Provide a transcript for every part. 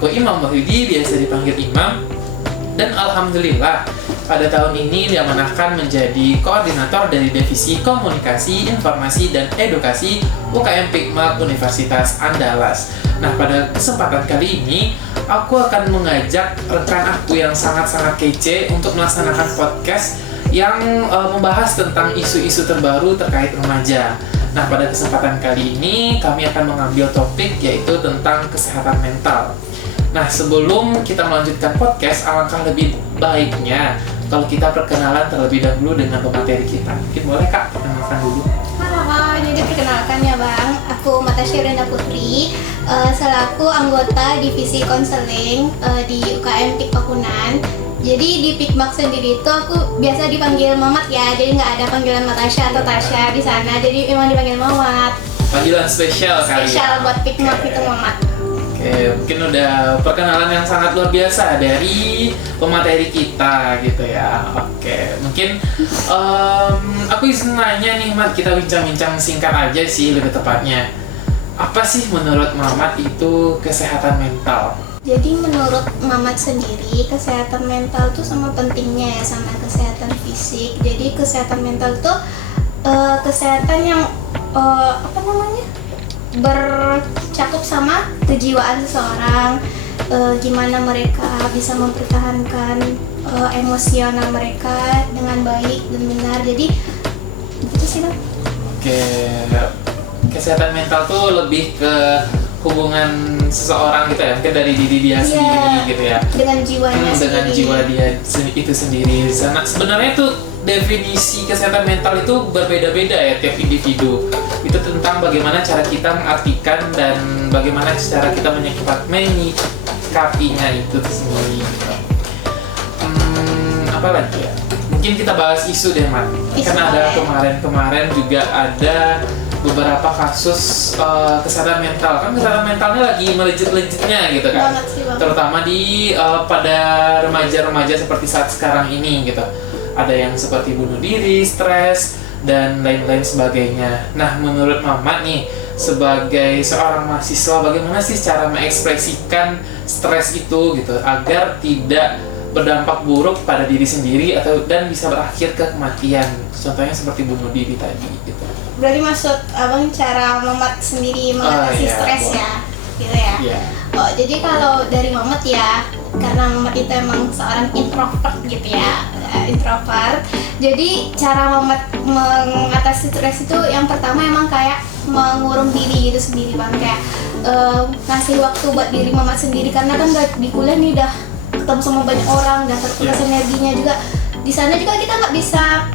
aku Imam Wahyudi, biasa dipanggil Imam. Dan alhamdulillah pada tahun ini diamanahkan menjadi koordinator dari Divisi Komunikasi, Informasi, dan Edukasi UKM Pikmak Universitas Andalas. Nah, pada kesempatan kali ini aku akan mengajak rekan aku yang sangat-sangat kece untuk melaksanakan podcast yang membahas tentang isu-isu terbaru terkait remaja. Nah, pada kesempatan kali ini kami akan mengambil topik yaitu tentang kesehatan mental. Nah, sebelum kita melanjutkan podcast, alangkah lebih baiknya kalau kita perkenalan terlebih dahulu dengan pemateri kita. Mungkin boleh Kak, perkenalkan dulu. Halo, jadi perkenalkan ya Bang, aku Matasya Renda Putri, selaku anggota Divisi Konseling di UKM Pikmak Unan. Jadi di Pikmak sendiri itu aku biasa dipanggil Mamat ya, jadi nggak ada panggilan Matasya atau Tasya di sana, jadi memang dipanggil Mamat. Panggilan spesial kali ya? Spesial buat Pikmak itu Mamat. Oke, mungkin udah perkenalan yang sangat luar biasa dari pemateri kita gitu ya. Oke, mungkin aku izin nanya nih Mat, kita bincang-bincang singkat aja sih lebih tepatnya. Apa sih menurut Mamat itu kesehatan mental? Jadi menurut Mamat sendiri, kesehatan mental tuh sama pentingnya ya sama kesehatan fisik. Jadi kesehatan mental tuh kesehatan yang bercakup sama kejiwaan seseorang, gimana mereka bisa mempertahankan emosional mereka dengan baik dan benar. Jadi itu sih Bang. Oke, kesehatan mental tuh lebih ke hubungan seseorang gitu ya, mungkin dari diri dia sendiri gitu ya, dengan jiwanya dengan sendiri. jiwa dia itu sendiri. Sebenarnya tuh definisi kesehatan mental itu berbeda-beda ya tiap individu. Itu tentang bagaimana cara kita mengartikan dan bagaimana cara kita menyikapinya itu sendiri. Apa lagi ya? Mungkin kita bahas isu deh Mat. Karena ada kemarin juga ada beberapa kasus kesehatan mental. Kan kesehatan mentalnya lagi melejit-lejitnya gitu kan. Banget sih, Bang. Terutama di pada remaja-remaja seperti saat sekarang ini gitu. Ada yang seperti bunuh diri, stres, dan lain-lain sebagainya. Nah, menurut Mamat nih, sebagai seorang mahasiswa, bagaimana sih cara mengekspresikan stres itu gitu agar tidak berdampak buruk pada diri sendiri dan bisa berakhir ke kematian. Contohnya seperti bunuh diri tadi gitu. Berarti maksud Abang cara Mamat sendiri mengatasi stres ya? Gitu ya? Iya. Oh, jadi kalau dari Mamat ya, karena Mamat itu emang seorang introvert gitu ya, introvert. Jadi cara Mamat mengatasi stres itu yang pertama emang kayak mengurung diri gitu sendiri Bang, kayak ngasih waktu buat diri Mamat sendiri, karena kan di kuliah nih udah ketemu sama banyak orang, udah terkuras energinya juga. Di sana juga kita nggak bisa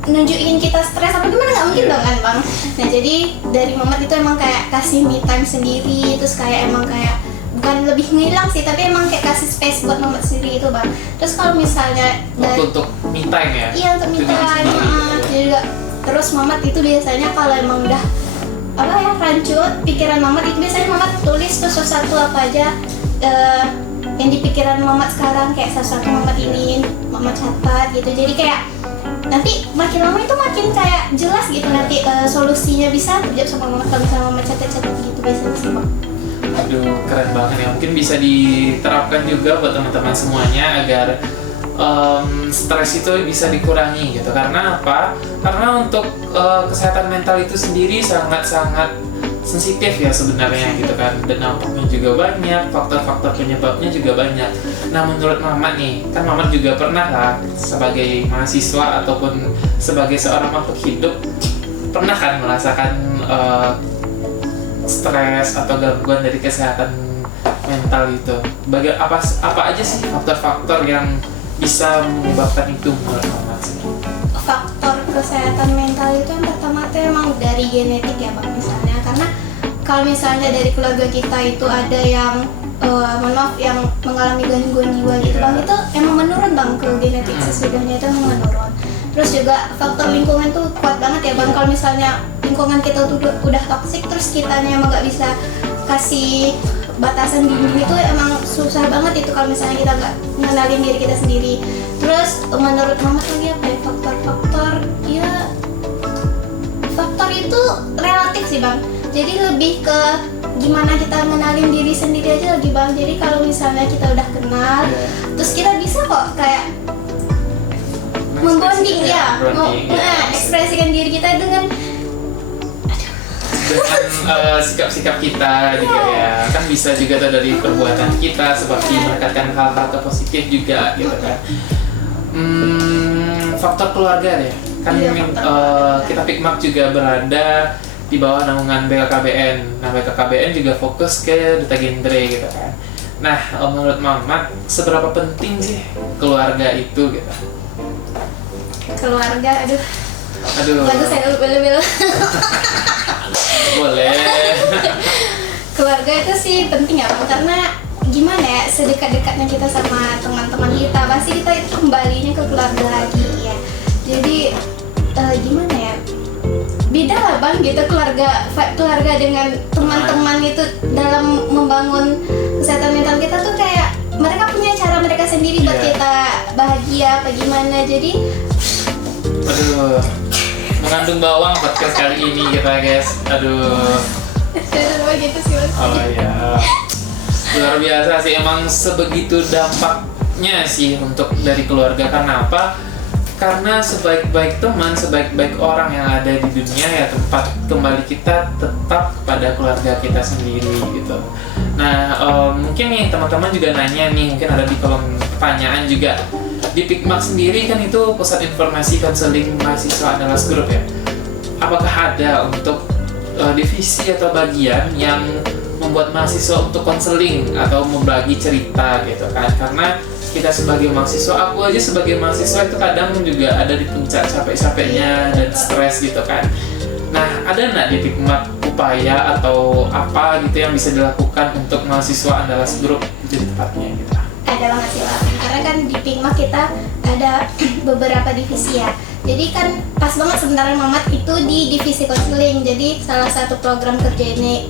nunjukin kita stres apa gimana, nggak mungkin dong kan Bang. Nah, jadi dari Mamat itu emang kayak kasih me time sendiri, terus kayak emang kayak bukan lebih ngilang sih, tapi emang kayak kasih space buat Mamat sendiri itu Bang. Terus kalau misalnya Untuk me time ya? iya, untuk me time, juga. Terus Mamat itu biasanya kalau emang udah rancut pikiran Mamat, itu biasanya Mamat tulis tuh sesuatu apa aja yang di pikiran Mamat sekarang, kayak sesuatu Mamat ini Mamat catat gitu. Jadi kayak nanti makin lama itu makin kayak jelas gitu nanti solusinya bisa terjawab sama Mamat kalau misalnya Mamat catat-catat gitu biasanya sih Bang. Aduh, keren banget ya. Mungkin bisa diterapkan juga buat teman-teman semuanya agar stres itu bisa dikurangi gitu. Karena apa? Karena untuk kesehatan mental itu sendiri sangat-sangat sensitif ya sebenarnya gitu kan, dan dampaknya juga banyak, faktor-faktor penyebabnya juga banyak. Nah, menurut Mamat nih, kan Mamat juga pernah lah sebagai mahasiswa ataupun sebagai seorang makhluk hidup pernah kan merasakan stres atau gangguan dari kesehatan mental itu. Apa aja sih faktor-faktor yang bisa menyebabkan itu menurut Mamat sih? Faktor kesehatan mental itu yang pertama tuh emang dari genetik ya Bang, misalnya. Karena kalau misalnya dari keluarga kita itu ada yang yang mengalami gangguan jiwa gitu Bang, itu emang menurun Bang ke genetik, sesudahnya itu emang menurun. Terus juga faktor lingkungan tuh kuat banget ya Bang. Kalau misalnya lingkungan kita tuh udah toksik, terus kitanya emang gak bisa kasih batasan diri, itu emang susah banget itu kalau misalnya kita nggak ngenalin diri kita sendiri. Terus menurut Mama lagi apa ya, faktor itu relatif sih Bang. Jadi lebih ke gimana kita mengenalin diri sendiri aja lagi Bang. Jadi kalau misalnya kita udah kenal, terus kita bisa kok kayak membonding ya, ekspresikan diri kita dengan sikap-sikap kita juga ya. Kan bisa juga tuh dari perbuatan kita seperti meningkatkan hal-hal positif juga gitu kan. Faktor keluarga deh. Kan kita Pikmak juga berada di bawah naungan BKKBN. Nah, BKKBN juga fokus ke Duta Genre gitu kan. Nah, menurut Mamat, seberapa penting sih keluarga itu gitu? keluarga. Aduh. Bagus saya belu-belu. Boleh. Keluarga itu sih penting ya Bang, karena gimana ya, sedekat-dekatnya kita sama teman-teman kita pasti kita itu kembalinya ke keluarga lagi ya. Jadi gimana ya, beda lah Bang gitu keluarga dengan teman-teman itu dalam membangun kesehatan mental kita tuh kayak mereka punya cara mereka sendiri buat kita bahagia apa gimana. Jadi aduh, mengandung bawang podcast kali ini kita guys. Aduh. gitu sih Mas. Oh ya, luar biasa sih, emang sebegitu dampaknya sih untuk dari keluarga. Kenapa? Karena sebaik-baik teman, sebaik-baik orang yang ada di dunia ya tempat kembali kita tetap pada keluarga kita sendiri gitu. Nah, mungkin nih teman-teman juga nanya nih, mungkin ada di kolom pertanyaan juga. Di Pikmak sendiri kan itu pusat informasi konseling mahasiswa Andalas Group ya. Apakah ada untuk divisi atau bagian yang membuat mahasiswa untuk konseling atau membagi cerita gitu kan? Karena kita sebagai mahasiswa, aku aja sebagai mahasiswa itu kadang juga ada di puncak capek-capeknya dan stres gitu kan. Nah, ada nggak di Pikmak upaya atau apa gitu yang bisa dilakukan untuk mahasiswa Andalas Group jadi tepatnya gitu? Ada banget sih Bang, karena kan di Pikmak kita ada beberapa divisi ya. Jadi kan pas banget sebenarnya Mamat itu di divisi konseling. Jadi salah satu program kerjanya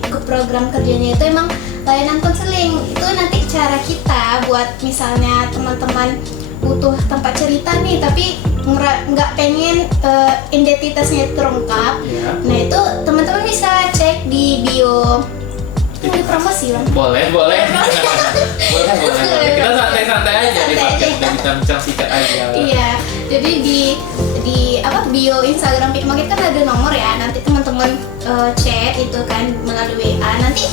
itu emang layanan konseling. Itu nanti cara kita buat misalnya teman-teman butuh tempat cerita nih tapi nggak pengen identitasnya terungkap. Nah itu teman-teman bisa cek di bio. Ini promosi Bang. Boleh. boleh. Kita santai-santai aja di podcast dan kita bincang sikat aja. Iya. Jadi di bio Instagram Pikmak itu kan ada nomor ya. Nanti teman-teman chat itu kan melalui WA. Nanti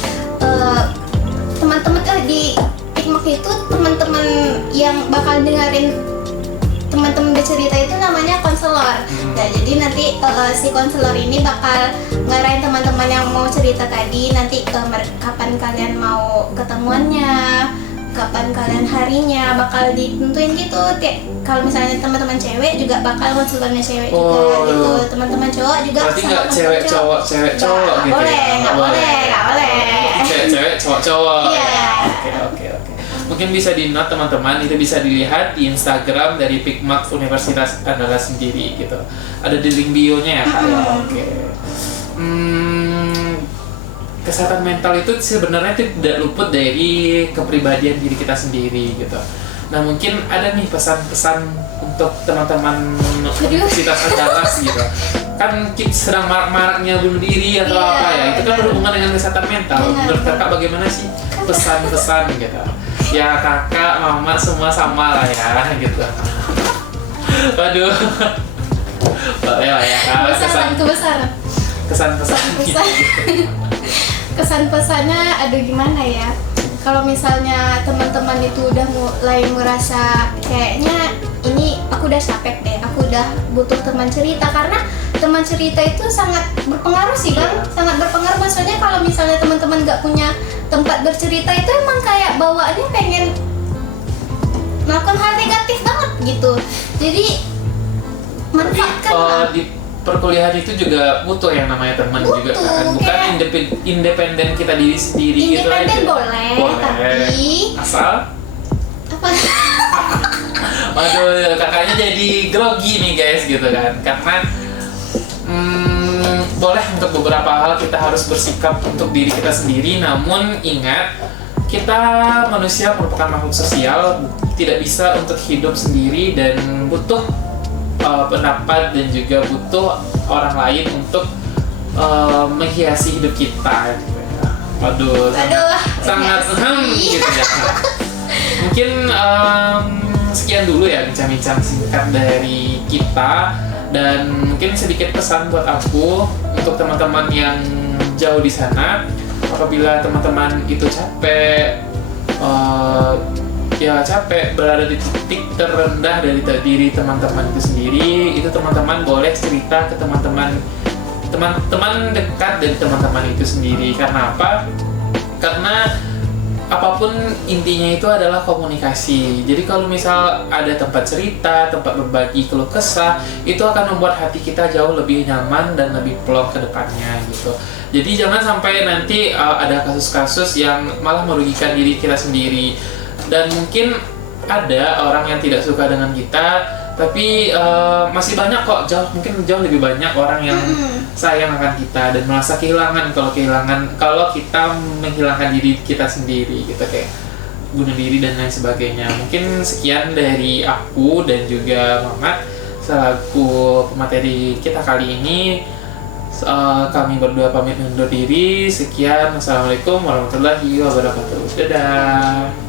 teman-teman di Pikmak itu teman-teman yang bakal dengerin teman-teman bercerita itu namanya konselor. Nah, jadi nanti si konselor ini bakal ngarahin teman-teman yang mau cerita tadi nanti kapan kalian mau ketemuannya, kapan kalian harinya, bakal ditentuin gitu. Kalau misalnya teman-teman cewek juga bakal konselornya cewek juga gitu. Teman-teman cowok juga berarti nggak cewek cowok gitu nggak boleh. Cewek cowok. Iya. Oke. Mungkin bisa di note teman-teman, itu bisa dilihat di Instagram dari Pikmak Universitas Andalas sendiri gitu. Ada di link bio-nya ya Kak. Oke. Kesehatan mental itu sebenarnya tidak luput dari kepribadian diri kita sendiri gitu. Nah, mungkin ada nih pesan-pesan untuk teman-teman Universitas Andalas gitu. Kan kita sedang marak-maraknya bunuh diri atau apa ya, itu kan berhubungan dengan kesehatan mental. Menurut kakak bagaimana sih pesan-pesan gitu? Ya kakak, mama semua sama lah ya gitu. Waduh. Boleh lah ya kak. Kesan-pesannya aduh gimana ya. Kalau misalnya teman-teman itu udah mulai merasa kayaknya ini aku udah capek deh, aku udah butuh teman cerita, karena teman cerita itu sangat berpengaruh sih Bang, sangat berpengaruh. Maksudnya kalau misalnya teman-teman nggak punya tempat bercerita itu emang kayak bawaannya pengen melakukan hal negatif banget gitu. Jadi manfaatkan lah. Di perkuliahan itu juga butuh yang namanya teman juga kan, bukan independen kita diri sendiri gitu aja. Independen boleh, tapi asal apa? Waduh, kakaknya jadi grogi nih guys gitu kan, karena boleh untuk beberapa hal kita harus bersikap untuk diri kita sendiri, namun ingat kita manusia merupakan makhluk sosial, tidak bisa untuk hidup sendiri dan butuh pendapat dan juga butuh orang lain untuk menghiasi hidup kita gitu ya. Waduh, sangat gitu ya. Mungkin sekian dulu ya bincang-bincang singkat dari kita, dan mungkin sedikit pesan buat aku untuk teman-teman yang jauh di sana. Apabila teman-teman itu capek, capek berada di titik terendah dari diri teman-teman itu sendiri, itu teman-teman boleh cerita ke teman-teman dekat dari teman-teman itu sendiri. Karena apa? Karena apapun intinya itu adalah komunikasi. Jadi kalau misal ada tempat cerita, tempat berbagi keluh kesah, itu akan membuat hati kita jauh lebih nyaman dan lebih plong ke depannya gitu. Jadi jangan sampai nanti ada kasus-kasus yang malah merugikan diri kita sendiri. Dan mungkin ada orang yang tidak suka dengan kita, tapi masih banyak kok, mungkin jauh lebih banyak orang yang sayang akan kita dan merasa kehilangan kalau kita menghilangkan diri kita sendiri gitu, kayak bunuh diri dan lain sebagainya. Mungkin sekian dari aku dan juga Mamat selaku pemateri kita kali ini. Kami berdua pamit undur diri. Sekian, wassalamualaikum warahmatullahi wabarakatuh. Dadah.